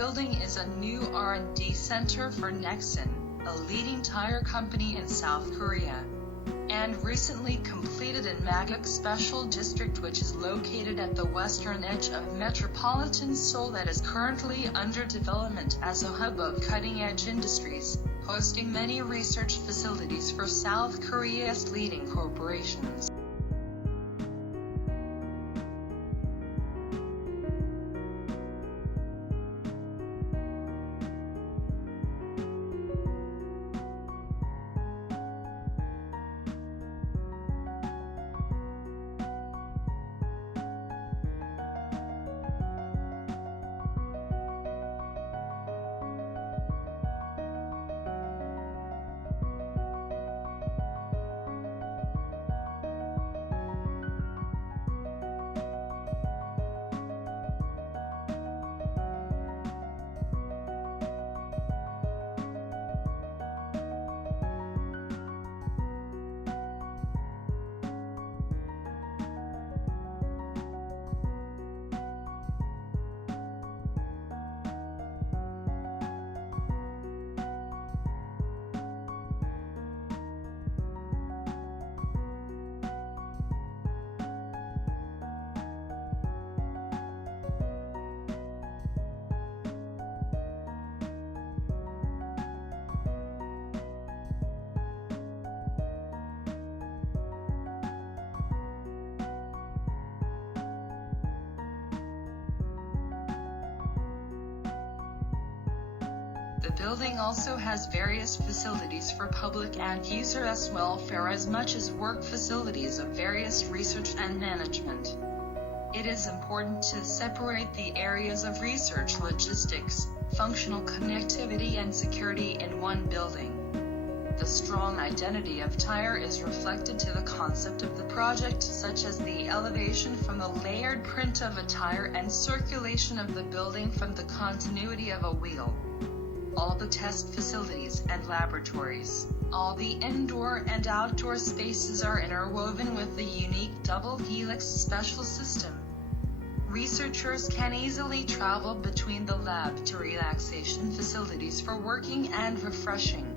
building is a new R&D center for Nexon, a leading tire company in South Korea, and recently completed in Maguk Special District, which is located at the western edge of metropolitan Seoul, that is currently under development as a hub of cutting-edge industries, hosting many research facilities for South Korea's leading corporations. The building also has various facilities for public and users' welfare, as much as work facilities of various research and management. It is important to separate the areas of research, logistics, functional connectivity and security in one building. The strong identity of tire is reflected to the concept of the project, such as the elevation from the layered print of a tire and circulation of the building from the continuity of a wheel. All the test facilities and laboratories, all the indoor and outdoor spaces are interwoven with the unique double helix special system. Researchers can easily travel between the lab to relaxation facilities for working and refreshing.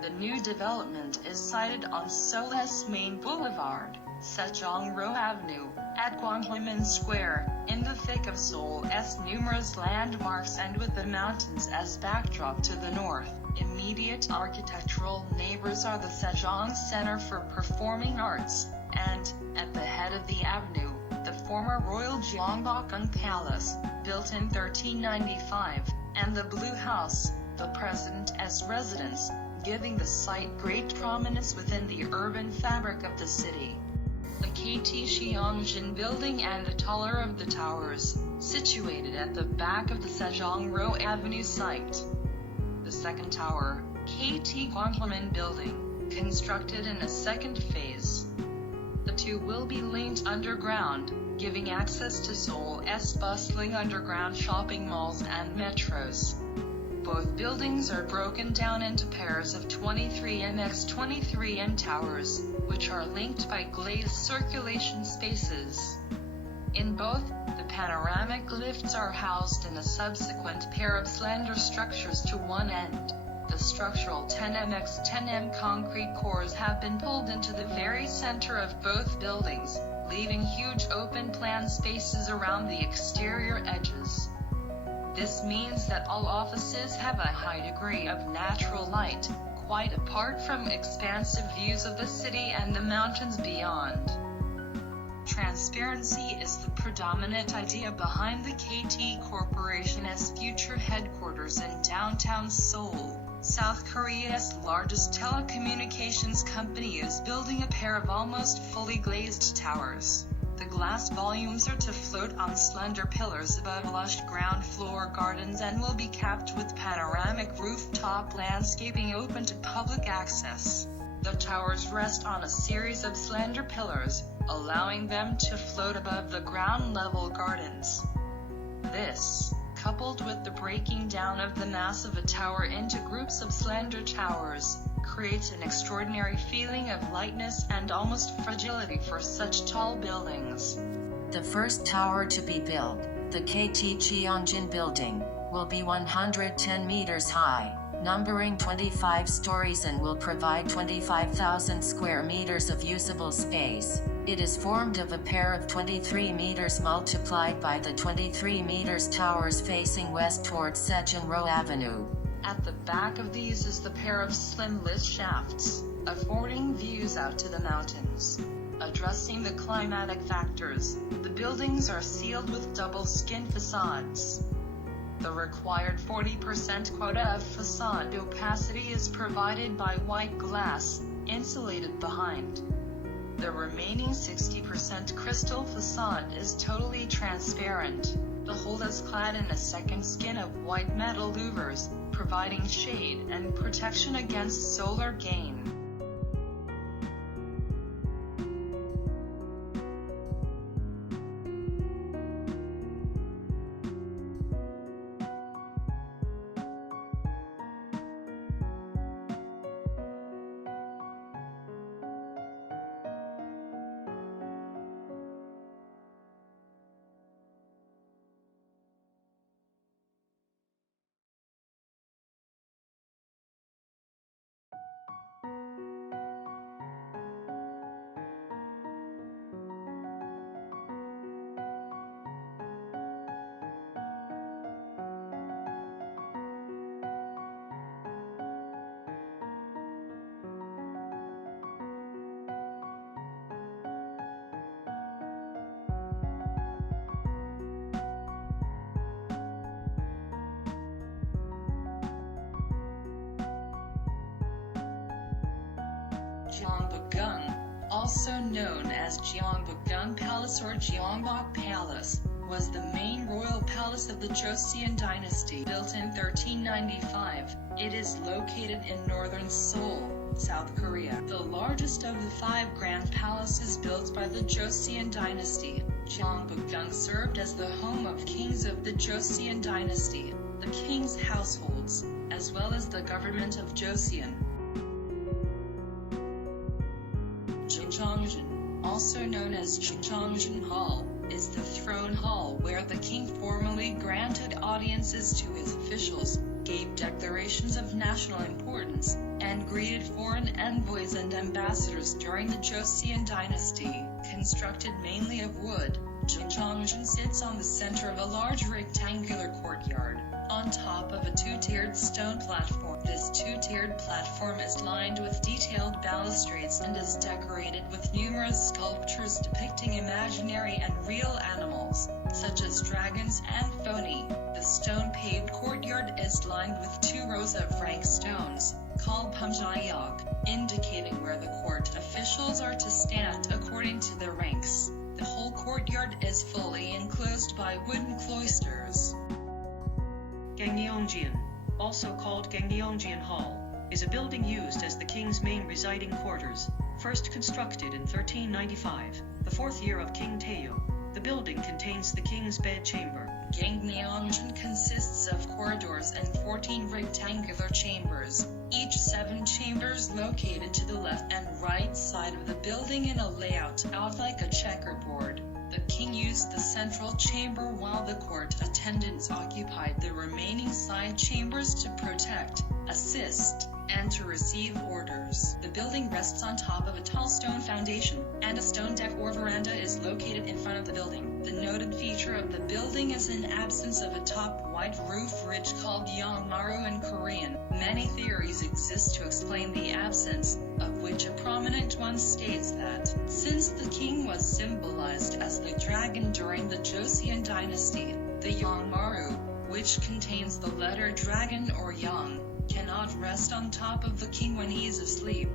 The new development is sited on Seoul's main boulevard, Sejong-ro Avenue, at Gwanghwamun Square, in the thick of Seoul's numerous landmarks and with the mountains as backdrop to the north. Immediate architectural neighbors are the Sejong Center for Performing Arts, and, at the head of the avenue, the former Royal Gyeongbokgung Palace, built in 1395, and the Blue House, the President's residence, giving the site great prominence within the urban fabric of the city. The KT Seongjin building and the taller of the towers, situated at the back of the Sejong-ro Avenue site. The second tower, KT Gwanghwamun building, constructed in a second phase. The two will be linked underground, giving access to Seoul's bustling underground shopping malls and metros. Both buildings are broken down into pairs of 23m x 23m towers, which are linked by glazed circulation spaces. In both, the panoramic lifts are housed in a subsequent pair of slender structures to one end. The structural 10m x 10m concrete cores have been pulled into the very center of both buildings, leaving huge open-plan spaces around the exterior edges. This means that all offices have a high degree of natural light, quite apart from expansive views of the city and the mountains beyond. Transparency is the predominant idea behind the KT Corporation's future headquarters in downtown Seoul. South Korea's largest telecommunications company is building a pair of almost fully glazed towers. The glass volumes are to float on slender pillars above lush ground floor gardens and will be capped with panoramic rooftop landscaping open to public access. The towers rest on a series of slender pillars, allowing them to float above the ground-level gardens. This, coupled with the breaking down of the mass of a tower into groups of slender towers, creates an extraordinary feeling of lightness and almost fragility for such tall buildings. The first tower to be built, the KT Cheongjin building, will be 110 meters high, numbering 25 stories and will provide 25,000 square meters of usable space. It is formed of a pair of 23 meters multiplied by the 23 meters towers facing west towards Sejong-ro Avenue. At the back of these is the pair of slim lift shafts, affording views out to the mountains. Addressing the climatic factors, the buildings are sealed with double-skin facades. The required 40% quota of facade opacity is provided by white glass, insulated behind. The remaining 60% crystal facade is totally transparent. The whole is clad in a second skin of white metal louvers, providing shade and protection against solar gain. Gyeongbokgung, also known as Gyeongbokgung Palace or Gyeongbok Palace, was the main royal palace of the Joseon dynasty, built in 1395. It is located in northern Seoul, South Korea. The largest of the 5 grand palaces built by the Joseon dynasty, Gyeongbokgung served as the home of kings of the Joseon dynasty, the king's households, as well as the government of Joseon. Cheongjin, also known as Cheongjin Hall, is the throne hall where the king formally granted audiences to his officials, gave declarations of national importance, and greeted foreign envoys and ambassadors during the Joseon dynasty. Constructed mainly of wood, Cheongjin sits on the center of a large rectangular courtyard, on top of a 2-tiered stone platform. This 2-tiered platform is lined with detailed balustrades and is decorated with numerous sculptures depicting imaginary and real animals, such as dragons and phony. The stone-paved courtyard is lined with 2 rows of rank stones, called pumjayok, indicating where the court officials are to stand according to their ranks. The whole courtyard is fully enclosed by wooden cloisters. Gyeongjin, also called Gyeongjin Hall, is a building used as the king's main residing quarters, first constructed in 1395, the 4th year of King Taejo. The building contains the king's bedchamber. Gyeongjin consists of corridors and 14 rectangular chambers, each 7 chambers located to the left and right side of the building in a layout out like a checkerboard. The king used the central chamber while the court attendants occupied the remaining side chambers to protect, assist, and to receive orders. The building rests on top of a tall stone foundation, and a stone deck or veranda is located in front of the building. The noted feature of the building is an absence of a top white roof ridge called Yongmaru in Korean. Many theories exist to explain the absence, of which a prominent one states that, since the king was symbolized as the dragon during the Joseon dynasty, the Yongmaru, which contains the letter dragon or yang, cannot rest on top of the king when he is asleep.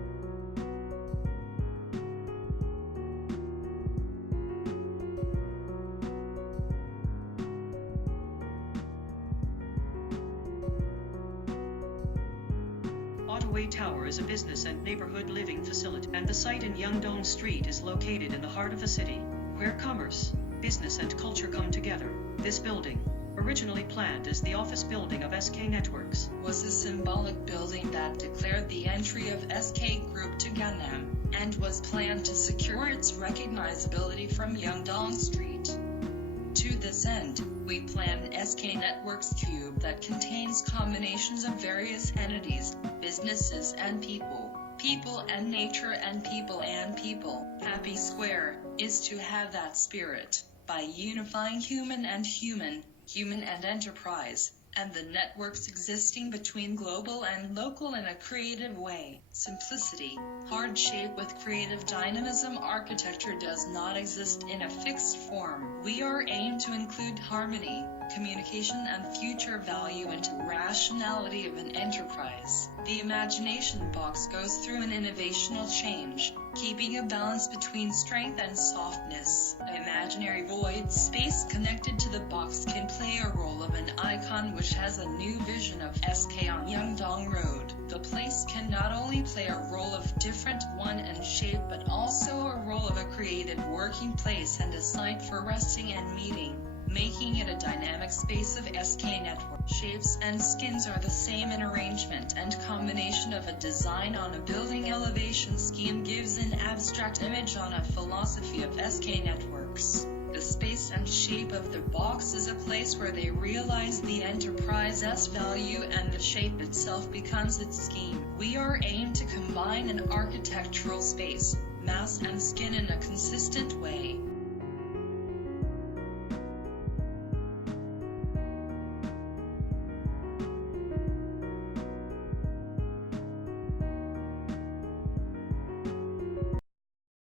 Ottaway Tower is a business and neighborhood living facility, and the site in Yeongdong Street is located in the heart of the city, where commerce, business and culture come together. This building, originally planned as the office building of SK Networks, was a symbolic building that declared the entry of SK Group to Gangnam, and was planned to secure its recognizability from Yeongdong Street. To this end, we planned SK Networks Cube that contains combinations of various entities, businesses and people and nature and people. Happy Square is to have that spirit, by unifying human and enterprise, and the networks existing between global and local in a creative way. Simplicity, hard shape with creative dynamism. Architecture does not exist in a fixed form. We are aimed to include harmony, communication and future value into rationality of an enterprise. The imagination box goes through an innovational change, keeping a balance between strength and softness. An imaginary void space connected to the box can play a role of an icon which has a new vision of SK on Yeongdong Road. The place can not only play a role of different one and shape but also a role of a creative working place and a site for resting and meeting, making it a dynamic space of SK Network. Shapes and skins are the same in arrangement and combination of a design on a building. Elevation scheme gives an abstract image on a philosophy of SK Networks. The space and shape of the box is a place where they realize the enterprise's value, and the shape itself becomes its scheme. We are aimed to combine an architectural space, mass and skin in a consistent way.